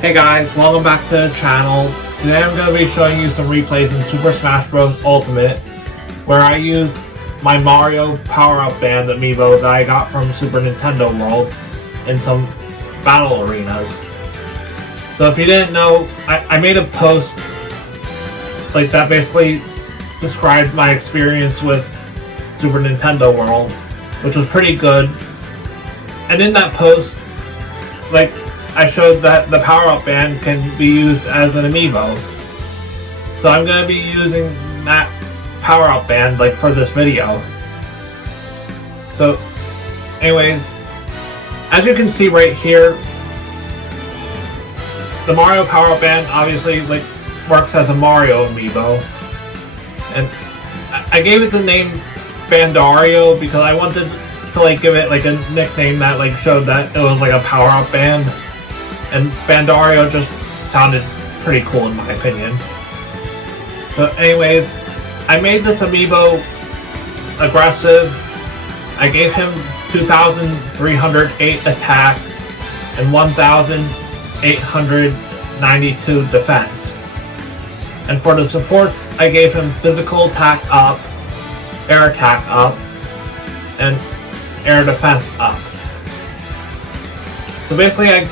Hey guys, welcome back to the channel. Today I'm going to be showing you some replays in Super Smash Bros. Ultimate, where I used my Mario Power-Up Band Amiibo that I got from Super Nintendo World in some battle arenas. So if you didn't know, I made a post like that basically described my experience with Super Nintendo World, which was pretty good. And in that post, like, I showed that the power-up band can be used as an amiibo. So I'm going to be using that power-up band like for this video. So anyways, as you can see right here, the Mario power-up band obviously like works as a Mario amiibo. And I gave it the name Bandario because I wanted to like give it like a nickname that like showed that it was like a power-up band. And Bandario just sounded pretty cool in my opinion. So anyways, I made this amiibo aggressive. I gave him 2,308 attack and 1,892 defense. And for the supports, I gave him physical attack up, air attack up, and air defense up. So basically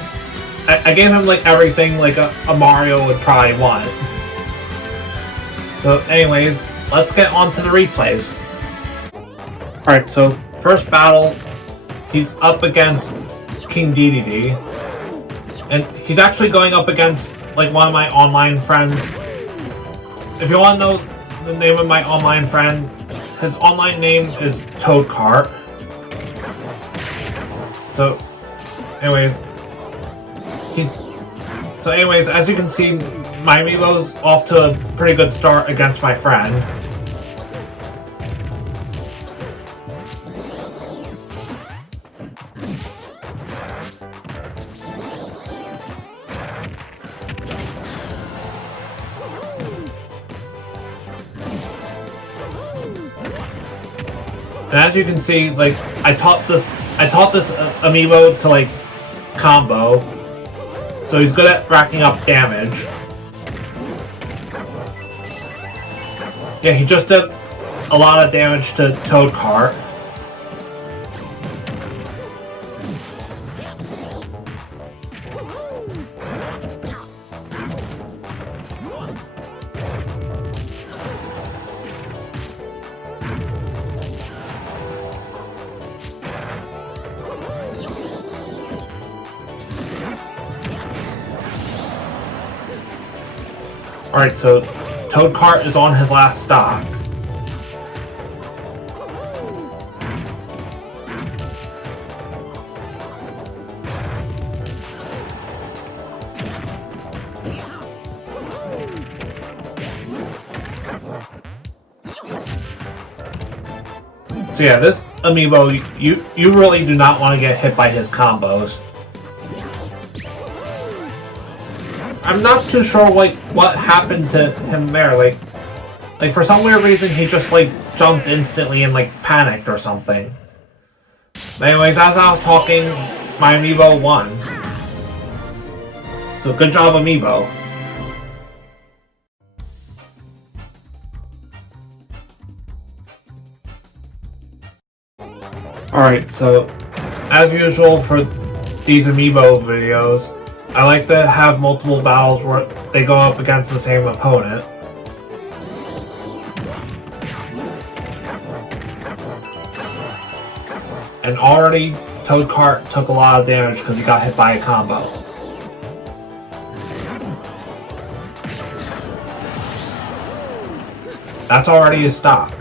I gave him like everything like a Mario would probably want. So anyways, let's get on to the replays. Alright, so first battle, he's up against King Dedede. And he's actually going up against like one of my online friends. If you want to know the name of my online friend, his online name is Toadcart. So anyways, as you can see, my Amiibo's off to a pretty good start against my friend. And as you can see, like I taught this Amiibo to like combo. So he's good at racking up damage. Yeah, he just did a lot of damage to Toadcart. Alright, so Toadcart is on his last stock. So yeah, this Amiibo, you really do not want to get hit by his combos. I'm not too sure like what happened to him there. Like for some weird reason he just like jumped instantly and like panicked or something. But anyways, as I was talking, my Amiibo won. So good job, Amiibo. Alright, so as usual for these Amiibo videos, I like to have multiple battles where they go up against the same opponent. And already, Toadcart took a lot of damage because he got hit by a combo. That's already his stock.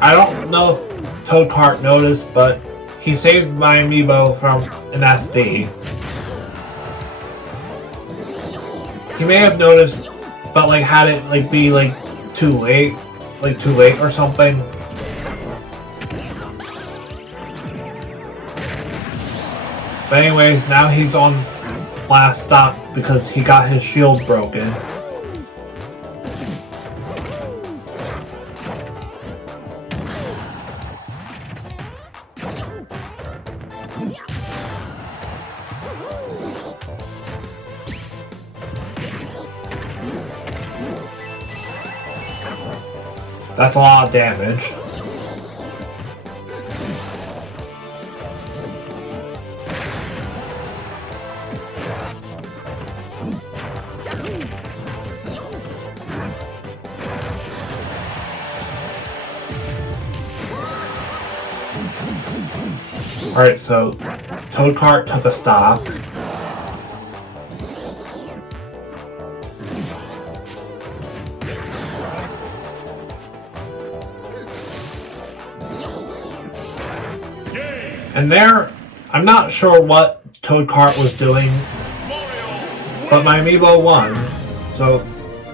I don't know if Toadcart noticed, but he saved my Amiibo from an SD. He may have noticed, but like had it like be like too late or something. But anyways, now he's on last stop because he got his shield broken. That's a lot of damage. Alright, so Toadcart took a stop. And there, I'm not sure what Toadcart was doing, but my Amiibo won. So,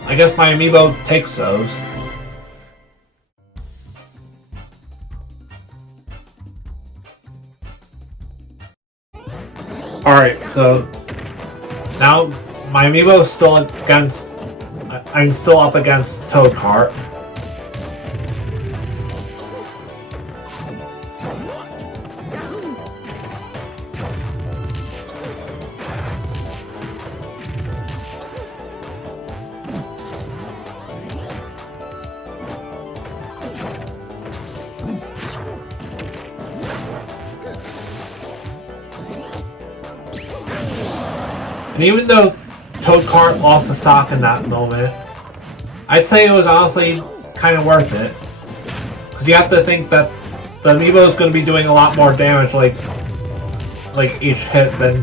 I guess my Amiibo takes those. Alright, so now my Amiibo is still against. I'm still up against Toadcart. And even though Toadcart lost the stock in that moment, I'd say it was honestly kind of worth it. Because you have to think that the Amiibo is going to be doing a lot more damage, like each hit, than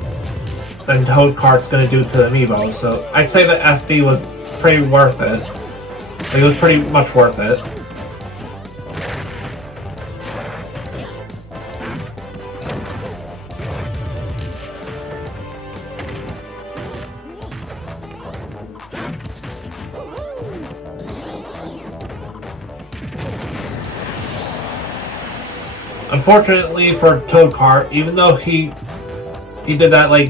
Toadcart's going to do to the Amiibo. So I'd say the SD was pretty worth it. Like, it was pretty much worth it. Unfortunately for Toadcart, even though he did that, like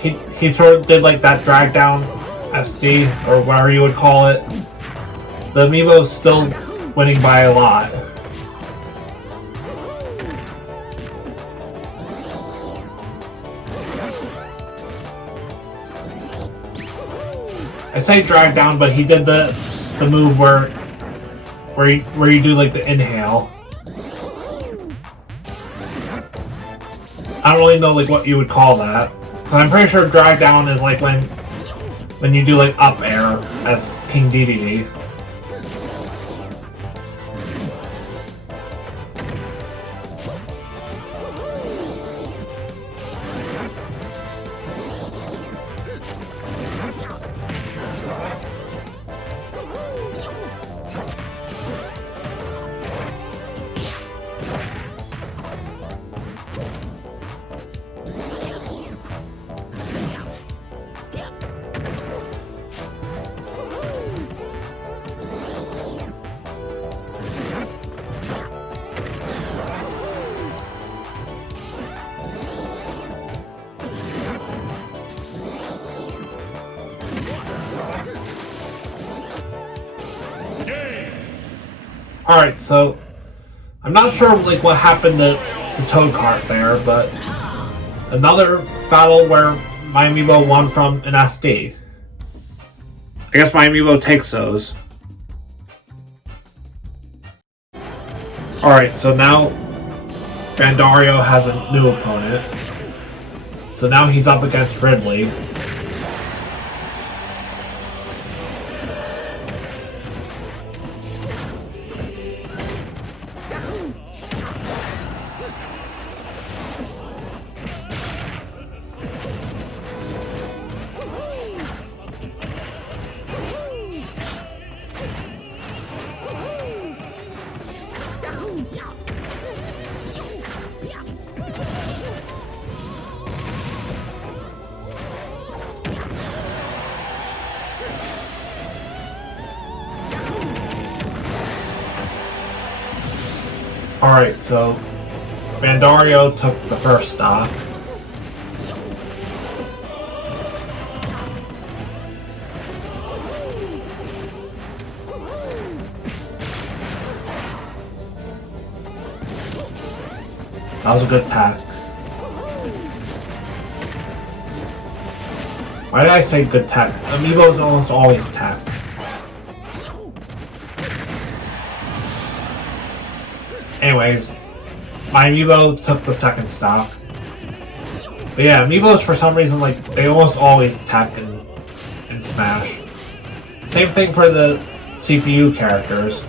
he sort of did like that drag down SD or whatever you would call it, the Amiibo's still winning by a lot. I say drag down, but he did the move where you do like the inhale. I don't really know like what you would call that. But I'm pretty sure drag down is like when you do like up air as King DDD. Alright, so I'm not sure like what happened to Toadcart there, but another battle where my Amiibo won from an SD. I guess my Amiibo takes those. Alright, so now Bandario has a new opponent. So now he's up against Ridley. Alright, so Bandario took the first stock. That was a good attack. Why did I say good tech? Amiibo is almost always tech. Anyways, my Amiibo took the second stock. But yeah, Amiibos for some reason, like, they almost always tech in Smash. Same thing for the CPU characters.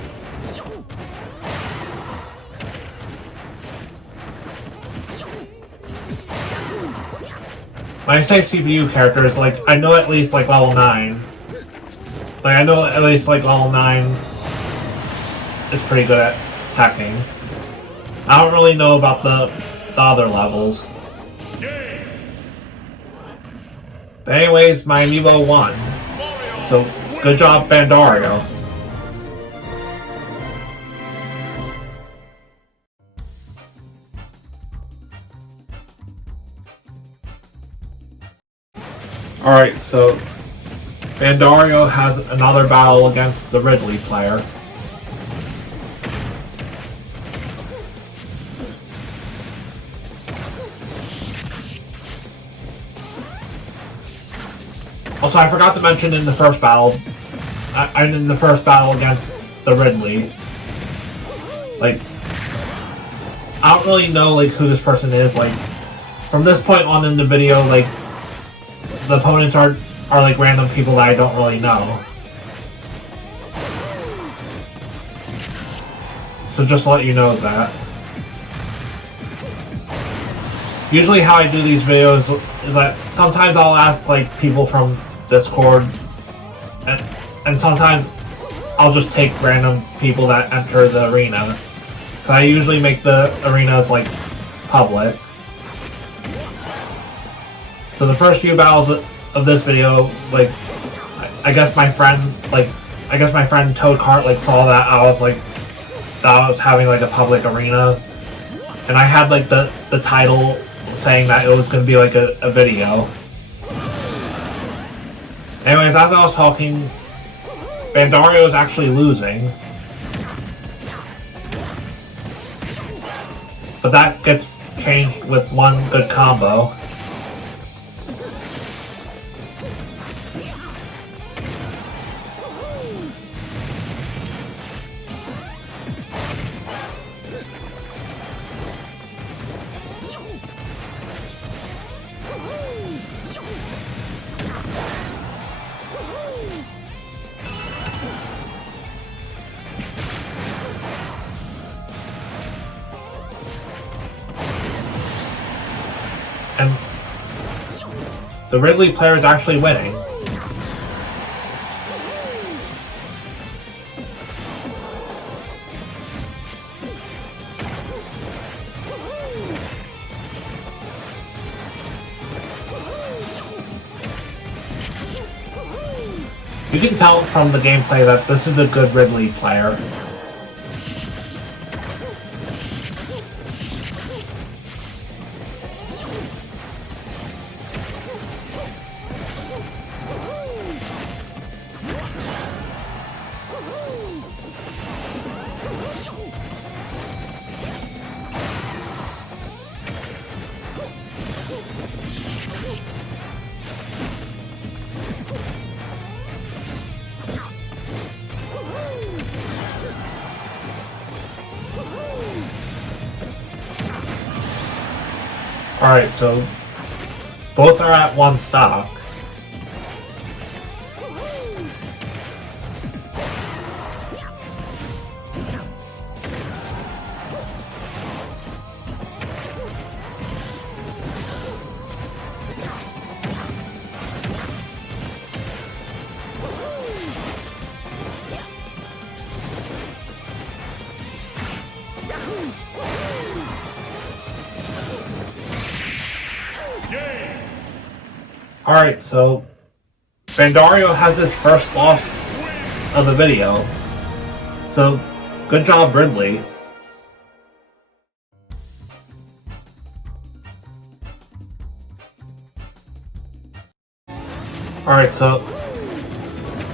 When I say CPU characters, like, I know at least, like, level 9. Like, I know at least, like, level 9 is pretty good at attacking. I don't really know about the other levels. But anyways, my Amiibo won. So, good job, Bandario. Alright, so Bandario has another battle against the Ridley player. Also, I forgot to mention in the first battle, in the first battle against the Ridley, like, I don't really know, like, who this person is. Like, from this point on in the video, like, the opponents are like random people that I don't really know. So just to let you know that. Usually how I do these videos is that sometimes I'll ask like people from Discord and sometimes I'll just take random people that enter the arena. So I usually make the arenas like public. So the first few battles of this video, like, I guess my friend Toadcart, like, saw that I was having, like, a public arena. And I had, like, the title saying that it was gonna be, like, a video. Anyways, as I was talking, Bandario is actually losing. But that gets changed with one good combo. And the Ridley player is actually winning. You can tell from the gameplay that this is a good Ridley player. Alright, so both are at one stock. Alright, so Bandario has his first loss of the video. So, good job, Ridley. Alright, so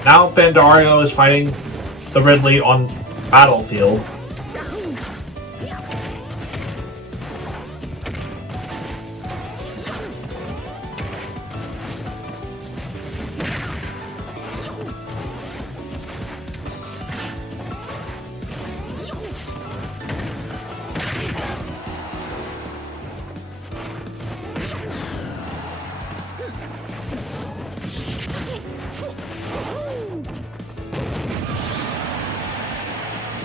now Bandario is fighting the Ridley on Battlefield.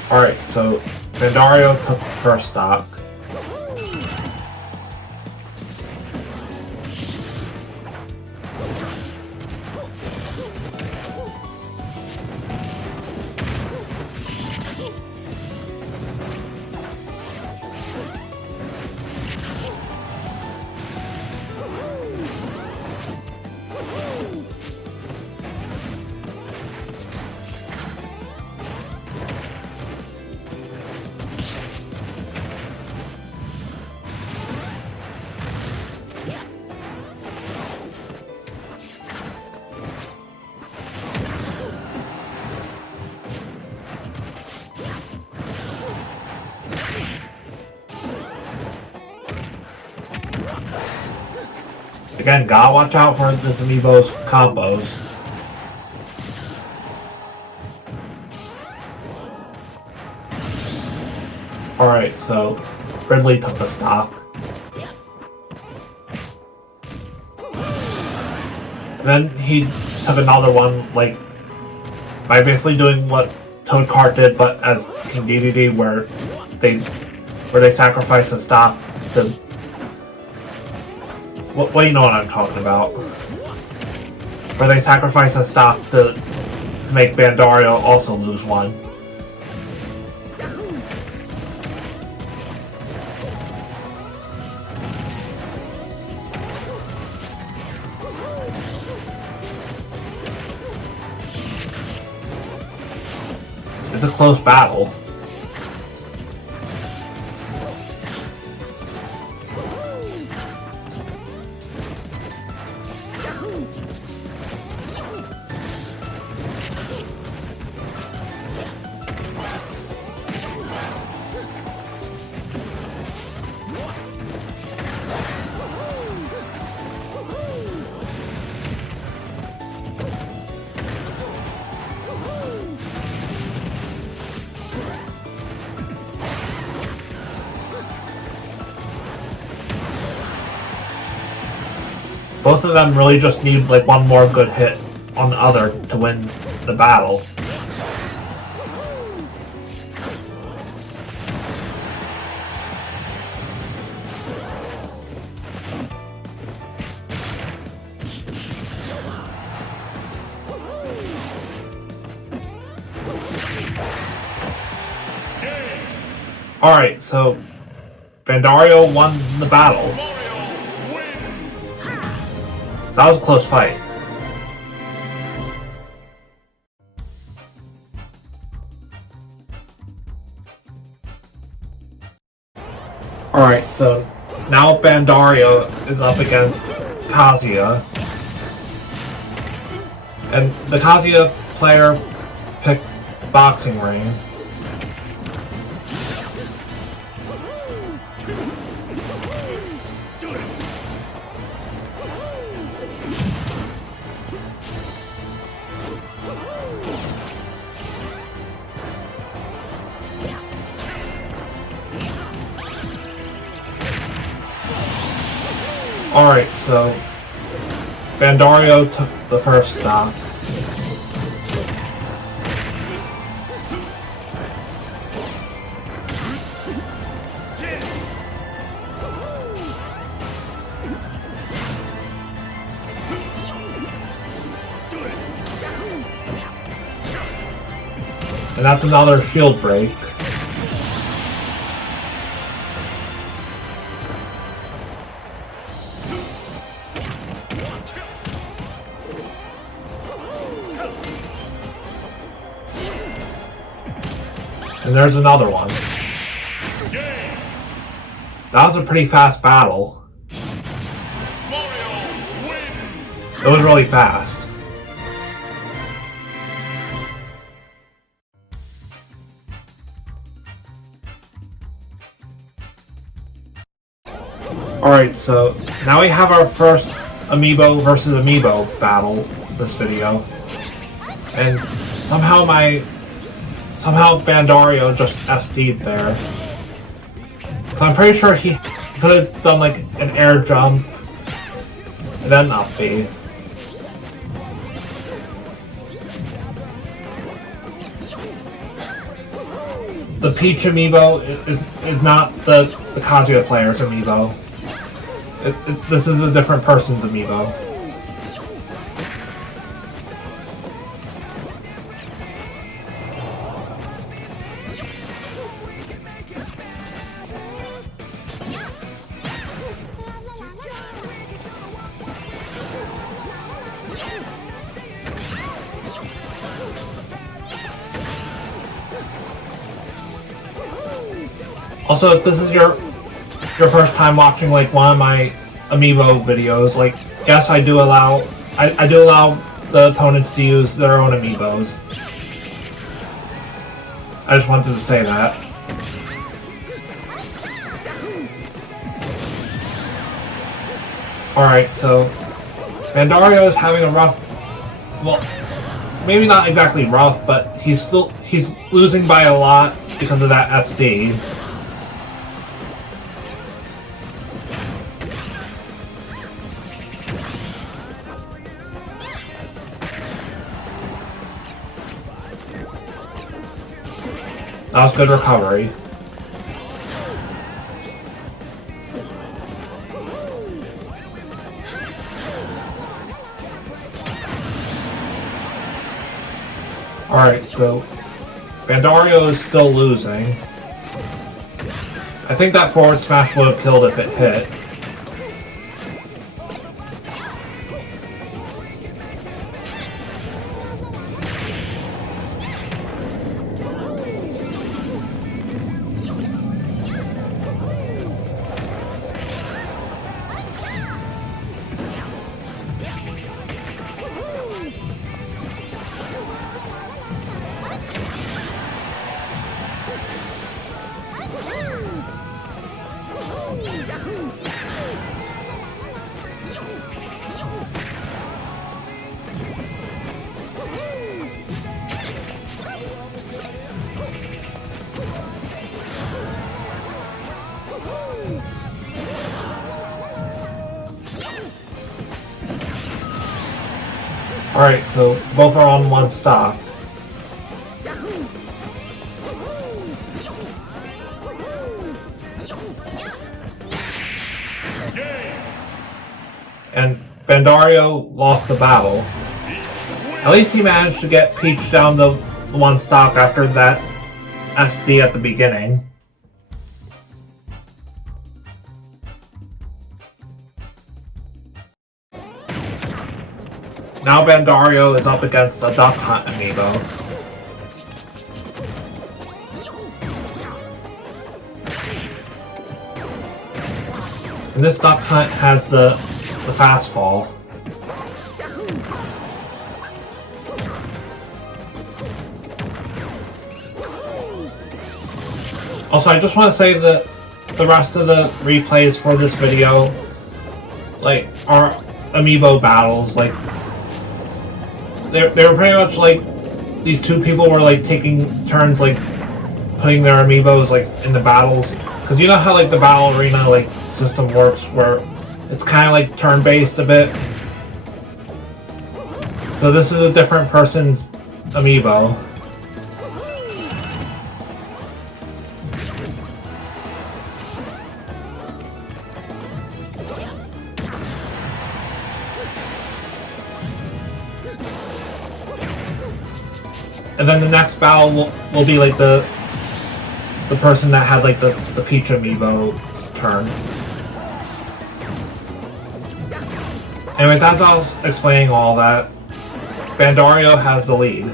Alright, so Bandario took first stock. Again, gotta watch out for this Amiibo's combos. Alright, so Ridley took the stock. And then he took another one, like, by basically doing what Toad Kart did, but as King DDD, where they sacrifice the stock to... Well, you know what I'm talking about. Where they sacrifice a stock to make Bandario also lose one. It's a close battle. Both of them really just need like one more good hit on the other to win the battle. Alright, so Bandario won the battle. That was a close fight. Alright, so now Bandario is up against Kazuya. And the Kazuya player picked Boxing Ring. Alright, so Bandario took the first stop. And that's another shield break. And there's another one. That was a pretty fast battle. It was really fast. Alright, so now we have our first Amiibo versus Amiibo battle this video. And somehow Bandario just SD'd there. So I'm pretty sure he could have done like an air jump and then up B. The Peach Amiibo is not the Kazuya player's Amiibo. This is a different person's Amiibo. Also, if this is your first time watching like one of my Amiibo videos, like yes, I do allow the opponents to use their own Amiibos. I just wanted to say that. Alright, so Bandario is having a rough, well, maybe not exactly rough, but he's losing by a lot because of that SD. That was good recovery. Alright, so Bandario is still losing. I think that forward smash would have killed if it hit. Alright, so both are on one stock. And Bandario lost the battle. At least he managed to get Peach down to one stock after that SD at the beginning. Now Bandario is up against a Duck Hunt Amiibo. And this Duck Hunt has the fast fall. Also, I just want to say that the rest of the replays for this video, like, are Amiibo battles. Like, they were pretty much like these two people were like taking turns like putting their Amiibos like in the battles, because you know how like the battle arena like system works where it's kind of like turn-based a bit. So this is a different person's Amiibo. And then the next battle will be like the person that had like the Peach Amiibo's turn. Anyways, as I was explaining all that, Bandario has the lead.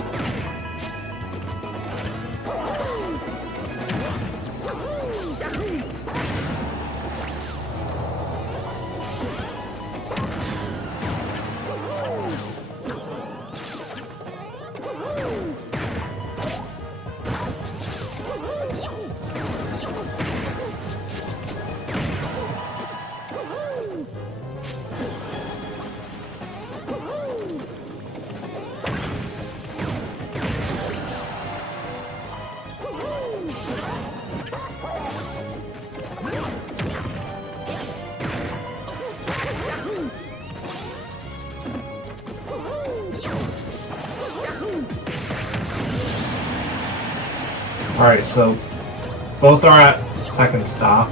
Alright, so both are at second stock.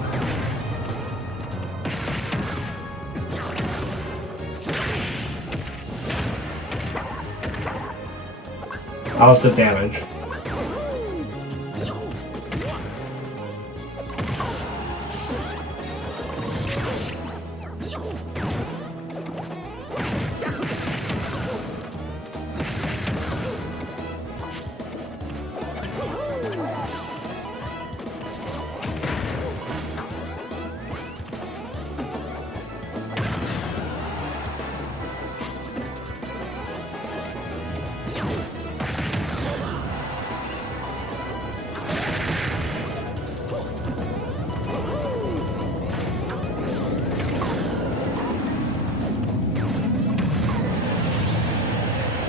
That was good damage.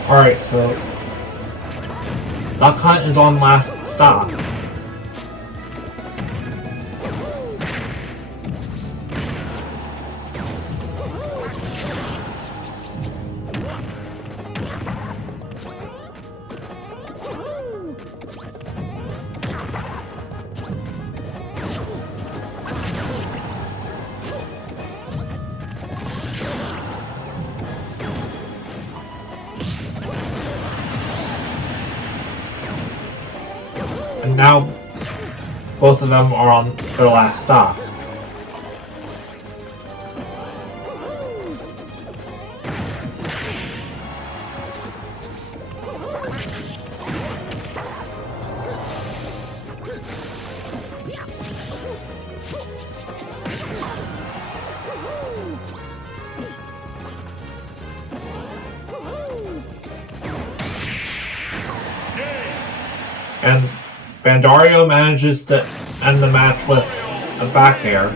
Alright, so Duck Hunt is on last stop. And now both of them are on their last stop. And Bandario manages to end the match with a back air.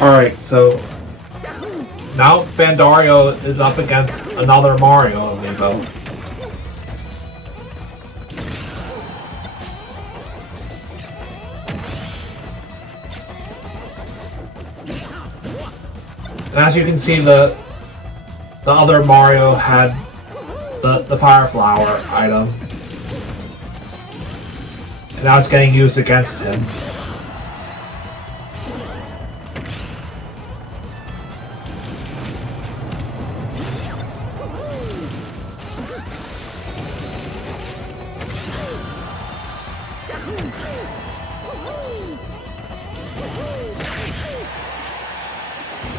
Alright, so now Bandario is up against another Mario amiibo. And as you can see, the other Mario had the Fire Flower item. And now it's getting used against him.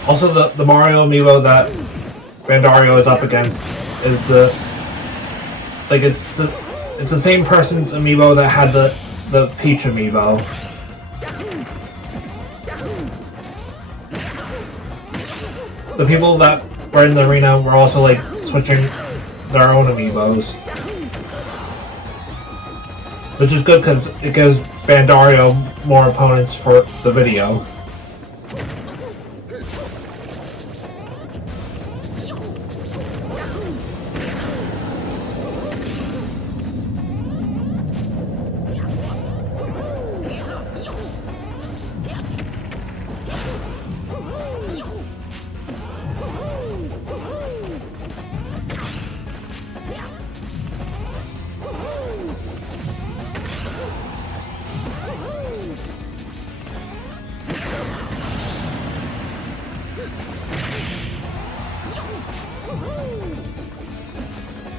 Also, the Mario amiibo that Bandario is up against is it's the same person's amiibo that had the Peach amiibo. The people that were in the arena were also like switching their own amiibos, which is good because it gives Bandario more opponents for the video.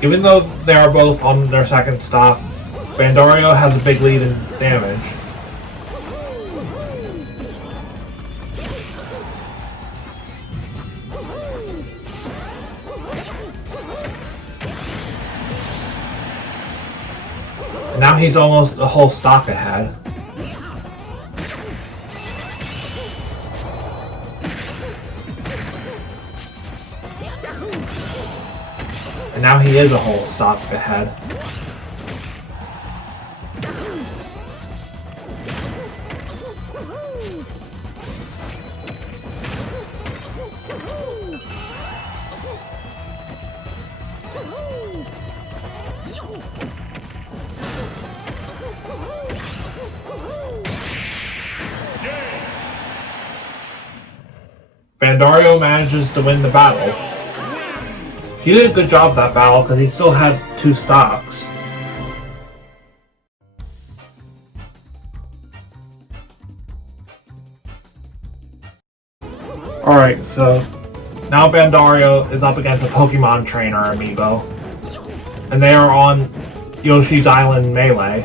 Even though they are both on their second stop, Bandario has a big lead in damage. And now he's almost a whole stock ahead. And now he is a whole stock ahead. Bandario manages to win the battle. He did a good job that battle because he still had 2 stocks. Alright, so now Bandario is up against a Pokemon Trainer amiibo. And they are on Yoshi's Island Melee.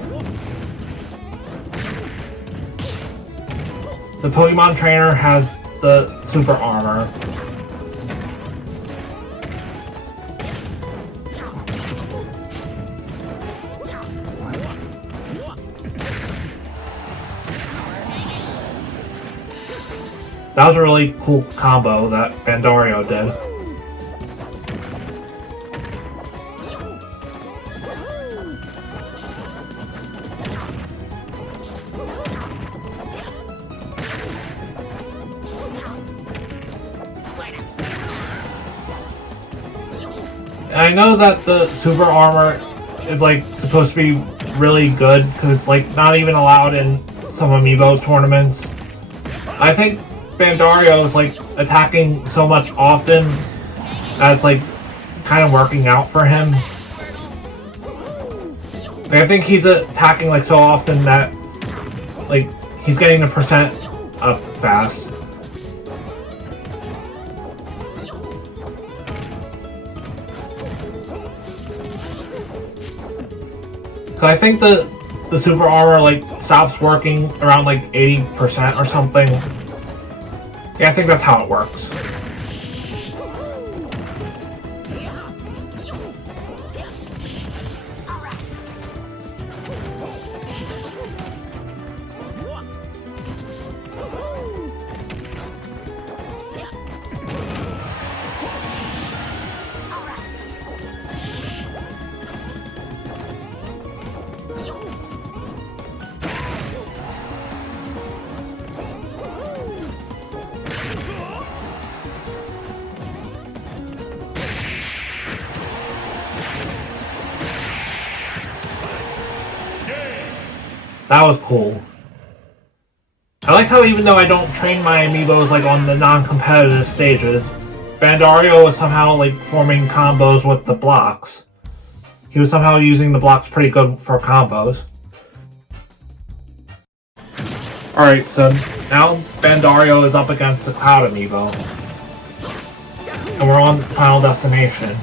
The Pokemon Trainer has the super armor. That was a really cool combo that Bandario did. And I know that the super armor is like supposed to be really good because it's like not even allowed in some amiibo tournaments. I think Bandario is like attacking so much often that's like kind of working out for him. Like, I think he's attacking like so often that like he's getting the percent up fast. So I think the super armor like stops working around like 80% or something. Yeah, I think that's how it works. That was cool. I like how even though I don't train my amiibos like on the non-competitive stages, Bandario was somehow like forming combos with the blocks. He was somehow using the blocks pretty good for combos. Alright, so now Bandario is up against the Cloud amiibo. And we're on Final Destination.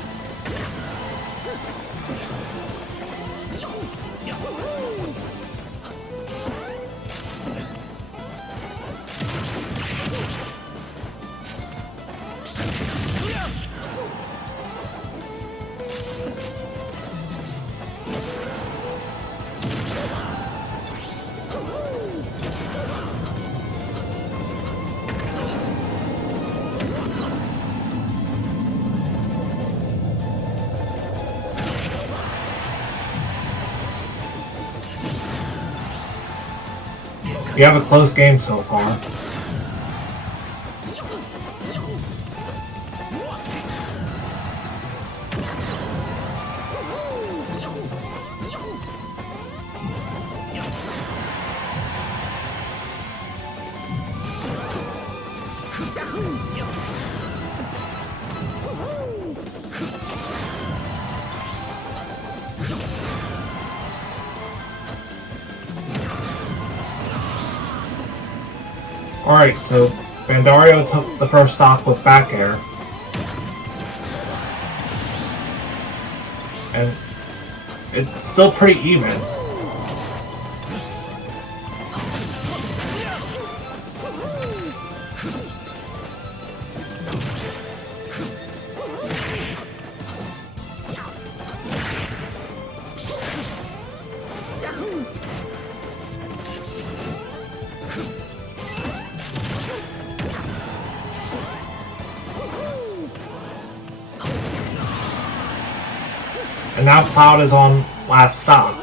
We have a close game so far. Alright, so Bandario took the first stock with back air. And it's still pretty even. And now Cloud is on last stop.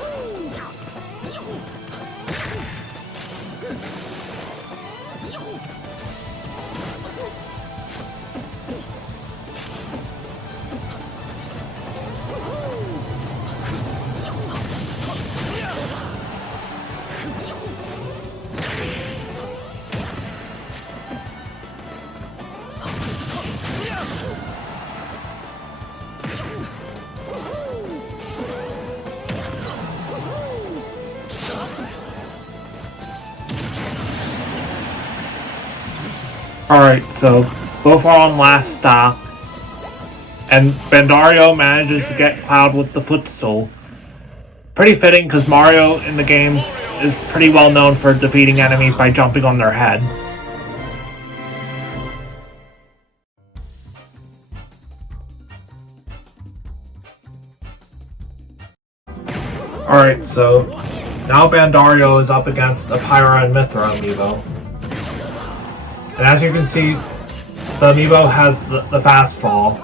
Alright, so both are on last stock, and Bandario manages to get plowed with the footstool. Pretty fitting because Mario in the games is pretty well known for defeating enemies by jumping on their head. Alright, so now Bandario is up against a Pyra and Mithra amiibo. And as you can see, the amiibo has the fast fall.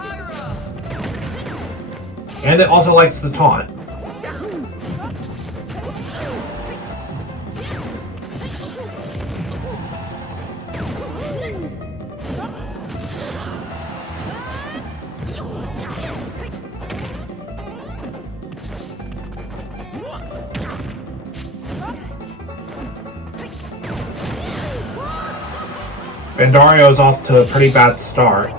And it also likes to taunt. Bandario is off to a pretty bad start.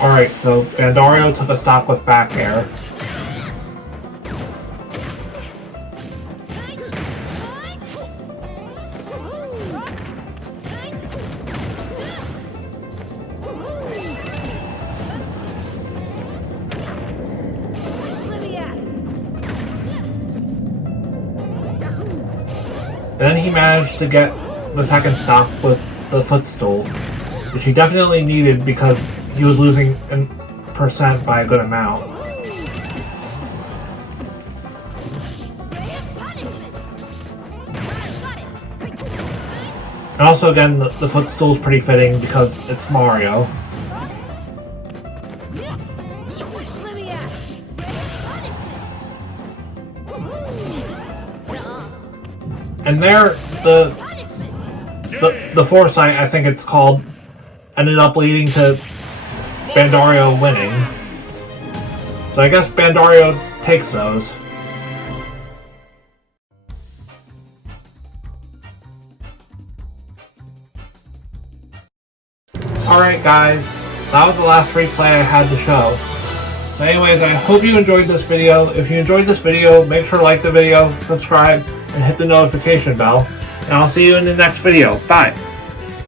Alright, so Bandario took a stock with back air. And then he managed to get the second stock with the footstool, which he definitely needed because he was losing in percent by a good amount. And also again, the footstool is pretty fitting because it's Mario. And there, the foresight, I think it's called, ended up leading to Bandario winning. So I guess Bandario takes those. Alright guys, that was the last replay I had to show. So anyways, I hope you enjoyed this video. If you enjoyed this video, make sure to like the video, subscribe, and hit the notification bell. And I'll see you in the next video. Bye!